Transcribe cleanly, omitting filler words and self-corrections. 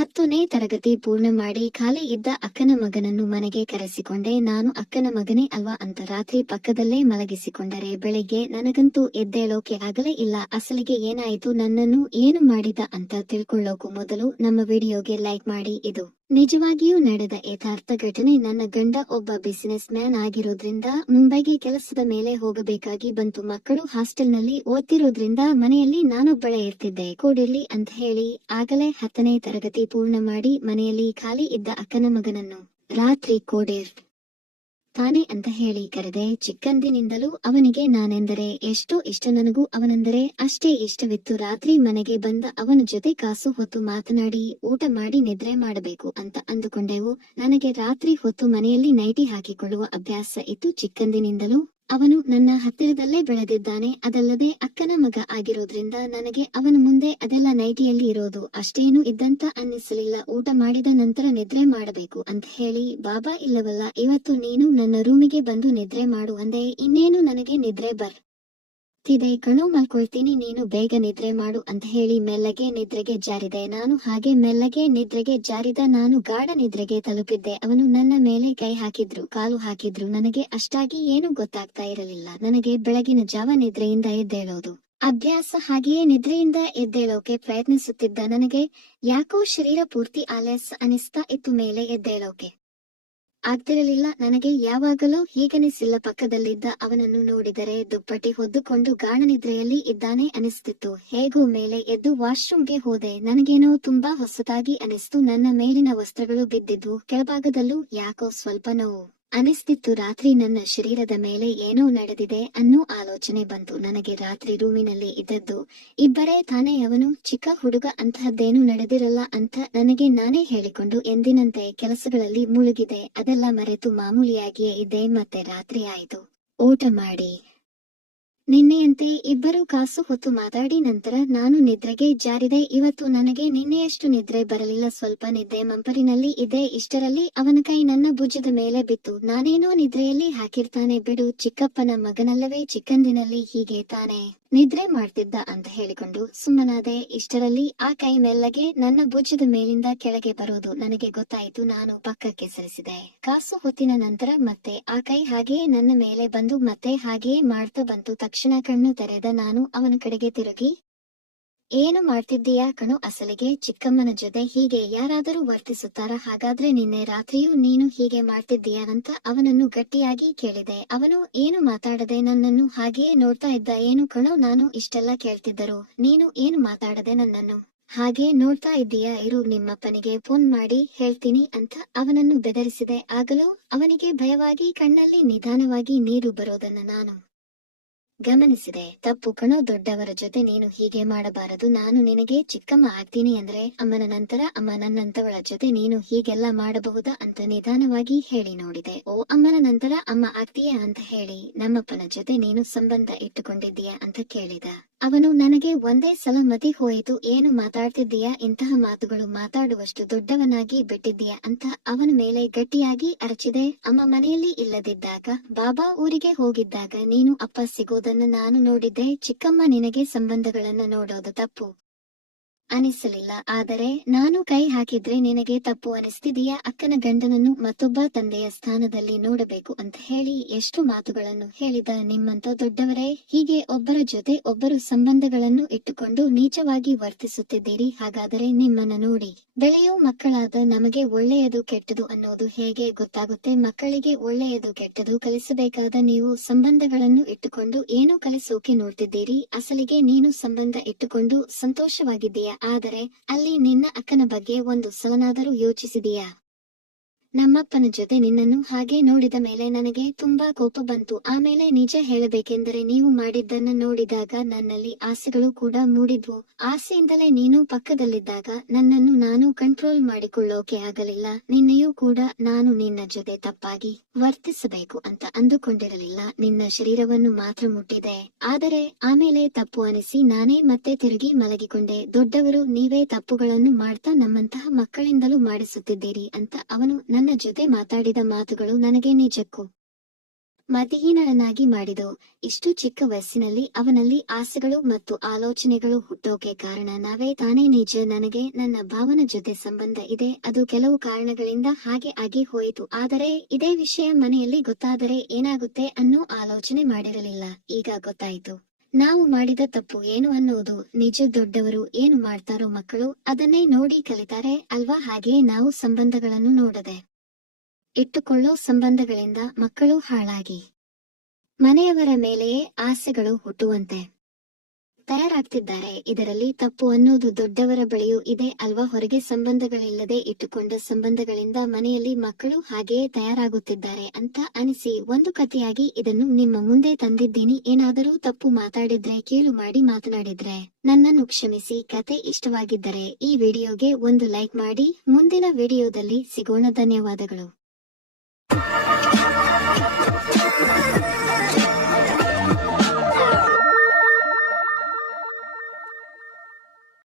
10ನೇ ತರಗತಿ ಪೂರ್ಣ ಮಾಡಿ ಖಾಲಿ ಇದ್ದ ಅಕ್ಕನ ಮಗನನ್ನು ಮನೆಗೆ ಕರೆಸಿಕೊಂಡೆ. ನಾನು ಅಕ್ಕನ ಮಗನೇ ಅಲ್ವಾ ಅಂತ ರಾತ್ರಿ ಪಕ್ಕದಲ್ಲೇ ಮಲಗಿಸಿಕೊಂಡರೆ ಬೆಳಿಗ್ಗೆ ನನಗಂತೂ ಎದ್ದೇಳೋಕೆ ಆಗಲೇ ಇಲ್ಲ. ಅಸಲಿಗೆ ಏನಾಯಿತು, ನನ್ನನ್ನು ಏನು ಮಾಡಿದ ಅಂತ ತಿಳ್ಕೊಳ್ಳೋಕು ಮೊದಲು ನಮ್ಮ ವಿಡಿಯೋಗೆ ಲೈಕ್ ಮಾಡಿ. ಇದು ನಿಜವಾಗಿಯೂ ನಡೆದ ಯಥಾರ್ಥ ಘಟನೆ. ನನ್ನ ಗಂಡ ಒಬ್ಬ ಬಿಸಿನೆಸ್ ಮ್ಯಾನ್ ಆಗಿರೋದ್ರಿಂದ ಮುಂಬೈಗೆ ಕೆಲಸದ ಮೇಲೆ ಹೋಗಬೇಕಾಗಿ ಬಂತು. ಮಕ್ಕಳು ಹಾಸ್ಟೆಲ್ನಲ್ಲಿ ಓದ್ತಿರೋದ್ರಿಂದ ಮನೆಯಲ್ಲಿ ನಾನೊಬ್ಬಳೇ ಇರ್ತಿದ್ದೆ. ಕೂಡಿರ್ಲಿ ಅಂತ ಹೇಳಿ ಆಗಲೇ 10ನೇ ತರಗತಿ ಪೂರ್ಣ ಮಾಡಿ ಮನೆಯಲ್ಲಿ ಖಾಲಿ ಇದ್ದ ಅಕ್ಕನ ಮಗನನ್ನು ರಾತ್ರಿ ಕೋಡಿರ್ ತಾನೆ ಅಂತ ಹೇಳಿ ಕರೆದೆ. ಚಿಕ್ಕಂದಿನಿಂದಲೂ ಅವನಿಗೆ ನಾನೆಂದರೆ ಎಷ್ಟೋ ಇಷ್ಟ. ನನಗೂ ಅವನೆಂದರೆ ಅಷ್ಟೇ ಇಷ್ಟವಿತ್ತು. ರಾತ್ರಿ ಮನೆಗೆ ಬಂದ ಅವನ ಜೊತೆ ಕಾಸು ಹೊತ್ತು ಮಾತನಾಡಿ ಊಟ ಮಾಡಿ ನಿದ್ರೆ ಮಾಡಬೇಕು ಅಂತ ಅಂದುಕೊಂಡೆವು. ನನಗೆ ರಾತ್ರಿ ಹೊತ್ತು ಮನೆಯಲ್ಲಿ ನೈಟಿ ಹಾಕಿಕೊಳ್ಳುವ ಅಭ್ಯಾಸ ಇತ್ತು ಚಿಕ್ಕಂದಿನಿಂದಲೂ. ಅವನು ನನ್ನ ಹತ್ತಿರದಲ್ಲೇ ಬೆಳೆದಿದ್ದಾನೆ. ಅದಲ್ಲದೆ ಅಕ್ಕನ ಮಗ ಆಗಿರೋದ್ರಿಂದ ನನಗೆ ಅವನ ಮುಂದೆ ಅದೆಲ್ಲ ನೈಟಿಯಲ್ಲಿ ಇರೋದು ಅಷ್ಟೇನು ಇದ್ದಂತ ಅನ್ನಿಸಲಿಲ್ಲ. ಊಟ ಮಾಡಿದ ನಂತರ ನಿದ್ರೆ ಮಾಡಬೇಕು ಅಂತ ಹೇಳಿ ಬಾಬಾ ಇಲ್ಲವಲ್ಲ, ಇವತ್ತು ನೀನು ನನ್ನ ರೂಮಿಗೆ ಬಂದು ನಿದ್ರೆ ಮಾಡು ಅಂದೆ. ಇನ್ನೇನು ನನಗೆ ನಿದ್ರೆ ಬರ್ತಿದೆ ಕಣೋ, ಮಲ್ಕೊಳ್ತೀನಿ, ನೀನು ಬೇಗ ನಿದ್ರೆ ಮಾಡು ಅಂತ ಹೇಳಿ ಮೆಲ್ಲಗೆ ನಿದ್ರೆಗೆ ಜಾರಿದೆ. ನಾನು ಹಾಗೆ ಮೆಲ್ಲಗೆ ನಿದ್ರೆಗೆ ಜಾರಿದ. ನಾನು ಗಾಢ ನಿದ್ರೆಗೆ ತಲುಪಿದ್ದೆ. ಅವನು ನನ್ನ ಮೇಲೆ ಕೈ ಹಾಕಿದ್ರು, ಕಾಲು ಹಾಕಿದ್ರು. ನನಗೆ ಅಷ್ಟಾಗಿ ಏನು ಗೊತ್ತಾಗ್ತಾ ಇರಲಿಲ್ಲ. ನನಗೆ ಬೆಳಗಿನ ಜಾವ ನಿದ್ರೆಯಿಂದ ಎದ್ದೇಳೋದು ಅಭ್ಯಾಸ. ಹಾಗೆಯೇ ನಿದ್ರೆಯಿಂದ ಎದ್ದೇಳೋಕೆ ಪ್ರಯತ್ನಿಸುತ್ತಿದ್ದ ನನಗೆ ಯಾಕೋ ಶರೀರ ಪೂರ್ತಿ ಆಲಸ್ ಅನಿಸ್ತಾ ಇತ್ತು. ಮೇಲೆ ಎದ್ದೇಳೋಕೆ ಆಗ್ತಿರಲಿಲ್ಲ ನನಗೆ. ಯಾವಾಗಲೂ ಹೀಗನಿಸಿಲ್ಲ. ಪಕ್ಕದಲ್ಲಿದ್ದ ಅವನನ್ನು ನೋಡಿದರೆ ದುಪ್ಪಟಿ ಹೊದ್ದುಕೊಂಡು ಗಾಢನಿದ್ರೆಯಲ್ಲಿ ಇದ್ದಾನೆ ಅನಿಸ್ತಿತ್ತು. ಹೇಗೂ ಮೇಲೆ ಎದ್ದು ವಾಶ್ರೂಮ್ಗೆ ಹೋದೆ. ನನಗೇನೋ ತುಂಬಾ ಹೊಸತಾಗಿ ಅನಿಸ್ತು. ನನ್ನ ಮೇಲಿನ ವಸ್ತ್ರಗಳು ಬಿದ್ದಿದ್ವು. ಕೆಳಭಾಗದಲ್ಲೂ ಯಾಕೋ ಸ್ವಲ್ಪ ನೋವು ಅನಿಸ್ತಿತ್ತು. ರಾತ್ರಿ ನನ್ನ ಶರೀರದ ಮೇಲೆ ಏನೋ ನಡೆದಿದೆ ಅನ್ನೋ ಆಲೋಚನೆ ಬಂತು ನನಗೆ. ರಾತ್ರಿ ರೂಮಿನಲ್ಲಿ ಇದ್ದದ್ದು ಇಬ್ಬರೇ ತಾನೇ. ಅವನು ಚಿಕ್ಕ ಹುಡುಗ, ಅಂತಹದ್ದೇನು ನಡೆದಿರಲ್ಲ ಅಂತ ನನಗೆ ನಾನೇ ಹೇಳಿಕೊಂಡು ಎಂದಿನಂತೆ ಕೆಲಸಗಳಲ್ಲಿ ಮುಳುಗಿದೆ. ಅದೆಲ್ಲ ಮರೆತು ಮಾಮೂಲಿಯಾಗಿಯೇ ಇದ್ದೆ. ಮತ್ತೆ ರಾತ್ರಿ ಆಯ್ತು. ಊಟ ಮಾಡಿ ನಿನ್ನೆಯಂತೆ ಇಬ್ಬರು ಕಾಸು ಹೊತ್ತು ಮಾತಾಡಿ ನಂತರ ನಾನು ನಿದ್ರೆಗೆ ಜಾರಿದೆ. ಇವತ್ತು ನನಗೆ ನಿನ್ನೆಯಷ್ಟು ನಿದ್ರೆ ಬರಲಿಲ್ಲ. ಸ್ವಲ್ಪ ನಿದ್ದೆ ಮಂಪರಿನಲ್ಲಿ ಇದೆ. ಇಷ್ಟರಲ್ಲಿ ಅವನ ಕೈ ನನ್ನ ಭುಜದ ಮೇಲೆ ಬಿತ್ತು. ನಾನೇನೋ ನಿದ್ರೆಯಲ್ಲಿ ಹಾಕಿರ್ತಾನೆ ಬಿಡು, ಚಿಕ್ಕಪ್ಪನ ಮಗನಲ್ಲವೇ, ಚಿಕ್ಕಂದಿನಲ್ಲಿ ಹೀಗೆ ತಾನೇ ನಿದ್ರೆ ಮಾಡ್ತಿದ್ದ ಅಂತ ಹೇಳಿಕೊಂಡು ಸುಮ್ಮನಾದೆ. ಇಷ್ಟರಲ್ಲಿ ಆ ಕೈ ಮೆಲ್ಲಗೆ ನನ್ನ ಭುಜದ ಮೇಲಿಂದ ಕೆಳಗೆ ಬರೋದು ನನಗೆ ಗೊತ್ತಾಯಿತು. ನಾನು ಪಕ್ಕಕ್ಕೆ ಸರಿಸಿದೆ. ಕಾಸು ಹೊತ್ತಿನ ನಂತರ ಮತ್ತೆ ಆ ಕೈ ಹಾಗೆಯೇ ನನ್ನ ಮೇಲೆ ಬಂದು ಮತ್ತೆ ಹಾಗೆಯೇ ಮಾಡ್ತಾ ಬಂತು. ತಕ್ಷಣ ಕಣ್ಣು ತೆರೆದ ನಾನು ಅವನ ಕಡೆಗೆ ತಿರುಗಿ, ಏನು ಮಾಡ್ತಿದ್ದೀಯಾ ಕಣೋ, ಅಸಲಿಗೆ ಚಿಕ್ಕಮ್ಮನ ಜೊತೆ ಹೀಗೆ ಯಾರಾದರೂ ವರ್ತಿಸುತ್ತಾರಾ? ಹಾಗಾದ್ರೆ ನಿನ್ನೆ ರಾತ್ರಿಯೂ ನೀನು ಹೀಗೆ ಮಾಡ್ತಿದ್ದೀಯಾ ಅಂತ ಅವನನ್ನು ಗಟ್ಟಿಯಾಗಿ ಕೇಳಿದೆ. ಅವನು ಏನು ಮಾತಾಡದೆ ನನ್ನನ್ನು ಹಾಗೆಯೇ ನೋಡ್ತಾ ಇದ್ದ. ಏನು ಕಣೋ, ನಾನು ಇಷ್ಟೆಲ್ಲ ಕೇಳ್ತಿದ್ದರು ನೀನು ಏನು ಮಾತಾಡದೆ ನನ್ನನ್ನು ಹಾಗೆ ನೋಡ್ತಾ ಇದ್ದೀಯಾ? ಇರು, ನಿಮ್ಮಪ್ಪನಿಗೆ ಫೋನ್ ಮಾಡಿ ಹೇಳ್ತೀನಿ ಅಂತ ಅವನನ್ನು ಬೆದರಿಸಿದೆ. ಆಗಲೂ ಅವನಿಗೆ ಭಯವಾಗಿ ಕಣ್ಣಲ್ಲಿ ನಿಧಾನವಾಗಿ ನೀರು ಬರೋದನ್ನ ನಾನು ಗಮನಿಸಿದೆ. ತಪ್ಪು ಕಣೋ, ದೊಡ್ಡವರ ಜೊತೆ ನೀನು ಹೀಗೆ ಮಾಡಬಾರದು. ನಾನು ನಿನಗೆ ಚಿಕ್ಕಮ್ಮ ಆಗ್ತೀನಿ ಅಂದ್ರೆ ಅಮ್ಮನ ನಂತರ ಅಮ್ಮ ನನ್ನಂತವಳ ಜೊತೆ ನೀನು ಹೀಗೆಲ್ಲ ಮಾಡಬಹುದಾ ಅಂತ ನಿಧಾನವಾಗಿ ಹೇಳಿ ನೋಡಿದೆ. ಓ, ಅಮ್ಮನ ನಂತರ ಅಮ್ಮ ಆಗ್ತೀಯಾ ಅಂತ ಹೇಳಿ ನಮ್ಮಪ್ಪನ ಜೊತೆ ನೀನು ಸಂಬಂಧ ಇಟ್ಟುಕೊಂಡಿದ್ದೀಯಾ ಅಂತ ಕೇಳಿದ ಅವನು. ನನಗೆ ಒಂದೇ ಸಲ ಮತಿ ಹೋಯಿತು. ಏನು ಮಾತಾಡ್ತಿದ್ದೀಯಾ? ಇಂತಹ ಮಾತುಗಳು ಮಾತಾಡುವಷ್ಟು ದೊಡ್ಡವನಾಗಿ ಬಿಟ್ಟಿದ್ದೀಯಾ ಅಂತ ಅವನ ಮೇಲೆ ಗಟ್ಟಿಯಾಗಿ ಅರಚಿದೆ. ಅಮ್ಮ ಮನೆಯಲ್ಲಿ ಇಲ್ಲದಿದ್ದಾಗ, ಬಾಬಾ ಊರಿಗೆ ಹೋಗಿದ್ದಾಗ ನೀನು ಅಪ್ಪ ಸಿಗೋದನ್ನ ನಾನು ನೋಡಿದ್ದೆ. ಚಿಕ್ಕಮ್ಮ ನಿನಗೆ ಸಂಬಂಧಗಳನ್ನ ನೋಡೋದು ತಪ್ಪು ಅನಿಸಲಿಲ್ಲ. ಆದರೆ ನಾನು ಕೈ ಹಾಕಿದ್ರೆ ನಿನಗೆ ತಪ್ಪು ಅನಿಸ್ತಿದೀಯಾ? ಅಕ್ಕನ ಗಂಡನನ್ನು ಮತ್ತೊಬ್ಬ ತಂದೆಯ ಸ್ಥಾನದಲ್ಲಿ ನೋಡಬೇಕು ಅಂತ ಹೇಳಿ ಎಷ್ಟು ಮಾತುಗಳನ್ನು ಹೇಳಿದ. ನಿಮ್ಮಂತ ದೊಡ್ಡವರೇ ಹೀಗೆ ಒಬ್ಬರ ಜೊತೆ ಒಬ್ಬರು ಸಂಬಂಧಗಳನ್ನು ಇಟ್ಟುಕೊಂಡು ನೀಚವಾಗಿ ವರ್ತಿಸುತ್ತಿದ್ದೀರಿ. ಹಾಗಾದರೆ ನಿಮ್ಮನ್ನ ನೋಡಿ ಬೆಳೆಯೋ ಮಕ್ಕಳಾದ ನಮಗೆ ಒಳ್ಳೆಯದು ಕೆಟ್ಟದು ಅನ್ನೋದು ಹೇಗೆ ಗೊತ್ತಾಗುತ್ತೆ? ಮಕ್ಕಳಿಗೆ ಒಳ್ಳೆಯದು ಕೆಟ್ಟದು ಕಲಿಸಬೇಕಾದ ನೀವು ಸಂಬಂಧಗಳನ್ನು ಇಟ್ಟುಕೊಂಡು ಏನು ಕಲಿಸೋಕೆ ನೋಡ್ತಿದ್ದೀರಿ? ಅಸಲಿಗೆ ನೀನು ಸಂಬಂಧ ಇಟ್ಟುಕೊಂಡು ಸಂತೋಷವಾಗಿದ್ದೀಯಾ? ಆದರೆ ಅಲ್ಲಿ ನಿನ್ನ ಅಕ್ಕನ ಬಗ್ಗೆ ಒಂದು ಸಲನಾದರೂ ಯೋಚಿಸಿದೀಯಾ? ನಮ್ಮಪ್ಪನ ಜೊತೆ ನಿನ್ನನ್ನು ಹಾಗೆ ನೋಡಿದ ಮೇಲೆ ನನಗೆ ತುಂಬಾ ಕೋಪ ಬಂತು. ಆಮೇಲೆ ನಿಜ ಹೇಳಬೇಕೆಂದರೆ ನೀವು ಮಾಡಿದ್ದನ್ನ ನೋಡಿದಾಗ ನನ್ನಲ್ಲಿ ಆಸೆಗಳು ಕೂಡ ಮೂಡಿದ್ವು. ಆಸೆಯಿಂದಲೇ ನೀನು ಪಕ್ಕದಲ್ಲಿದ್ದಾಗ ನನ್ನನ್ನು ನಾನು ಕಂಟ್ರೋಲ್ ಮಾಡಿಕೊಳ್ಳೋಕೆ ಆಗಲಿಲ್ಲ. ನಿನ್ನೆಯೂ ಕೂಡ ನಾನು ನಿನ್ನ ಜೊತೆ ತಪ್ಪಾಗಿ ವರ್ತಿಸಬೇಕು ಅಂತ ಅಂದುಕೊಂಡಿರಲಿಲ್ಲ. ನಿನ್ನ ಶರೀರವನ್ನು ಮಾತ್ರ ಮುಟ್ಟಿದೆ. ಆದರೆ ಆಮೇಲೆ ತಪ್ಪು ಅನಿಸಿ ನಾನೇ ಮತ್ತೆ ತಿರುಗಿ ಮಲಗಿಕೊಂಡೆ. ದೊಡ್ಡವರು ನೀವೇ ತಪ್ಪುಗಳನ್ನು ಮಾಡ್ತಾ ನಮ್ಮಂತಹ ಮಕ್ಕಳಿಂದಲೂ ಮಾಡಿಸುತ್ತಿದ್ದೀರಿ ಅಂತ ಅವನು ನನ್ನ ಜೊತೆ ಮಾತಾಡಿದ ಮಾತುಗಳು ನನಗೆ ನಿಜಕ್ಕೂ ಮತಿಹೀನನನ್ನಾಗಿ ಮಾಡಿದು. ಇಷ್ಟು ಚಿಕ್ಕ ವಯಸ್ಸಿನಲ್ಲಿ ಅವನಲ್ಲಿ ಆಸೆಗಳು ಮತ್ತು ಆಲೋಚನೆಗಳು ಹುಟ್ಟೋಕೆ ಕಾರಣ ನಾವೇ ತಾನೇ. ನಿಜ, ನನಗೆ ನನ್ನ ಭಾವನ ಜೊತೆ ಸಂಬಂಧ ಇದೆ, ಅದು ಕೆಲವು ಕಾರಣಗಳಿಂದ ಹಾಗೆ ಆಗಿ ಹೋಯಿತು. ಆದರೆ ಇದೇ ವಿಷಯ ಮನೆಯಲ್ಲಿ ಗೊತ್ತಾದರೆ ಏನಾಗುತ್ತೆ ಅನ್ನೋ ಆಲೋಚನೆ ಮಾಡಿರಲಿಲ್ಲ. ಈಗ ಗೊತ್ತಾಯಿತು ನಾವು ಮಾಡಿದ ತಪ್ಪು ಏನು ಅನ್ನೋದು. ನಿಜ, ದೊಡ್ಡವರು ಏನು ಮಾಡ್ತಾರೋ ಮಕ್ಕಳು ಅದನ್ನೇ ನೋಡಿ ಕಲಿತಾರೆ ಅಲ್ವಾ? ಹಾಗೆ ನಾವು ಸಂಬಂಧಗಳನ್ನು ನೋಡದೆ ಇಟ್ಟುಕೊಳ್ಳೋ ಸಂಬಂಧಗಳಿಂದ ಮಕ್ಕಳು ಹಾಳಾಗಿ ಮನೆಯವರ ಮೇಲೆಯೇ ಆಸೆಗಳು ಹುಟ್ಟುವಂತೆ ತಯಾರಾಗ್ತಿದ್ದಾರೆ. ಇದರಲ್ಲಿ ತಪ್ಪು ಅನ್ನೋದು ದೊಡ್ಡವರ ಬಳಿಯೂ ಇದೆ ಅಲ್ವಾ? ಹೊರಗೆ ಸಂಬಂಧಗಳಿಲ್ಲದೆ ಇಟ್ಟುಕೊಂಡ ಸಂಬಂಧಗಳಿಂದ ಮನೆಯಲ್ಲಿ ಮಕ್ಕಳು ಹಾಗೆಯೇ ತಯಾರಾಗುತ್ತಿದ್ದಾರೆ ಅಂತ ಅನಿಸಿ ಒಂದು ಕಥೆಯಾಗಿ ಇದನ್ನು ನಿಮ್ಮ ಮುಂದೆ ತಂದಿದ್ದೀನಿ. ಏನಾದರೂ ತಪ್ಪು ಮಾತಾಡಿದ್ರೆ, ಕೀಳು ಮಾಡಿ ಮಾತನಾಡಿದ್ರೆ ನನ್ನನ್ನು ಕ್ಷಮಿಸಿ. ಕತೆ ಇಷ್ಟವಾಗಿದ್ದರೆ ಈ ವಿಡಿಯೋಗೆ ಒಂದು ಲೈಕ್ ಮಾಡಿ. ಮುಂದಿನ ವಿಡಿಯೋದಲ್ಲಿ ಸಿಗೋಣ. ಧನ್ಯವಾದಗಳು.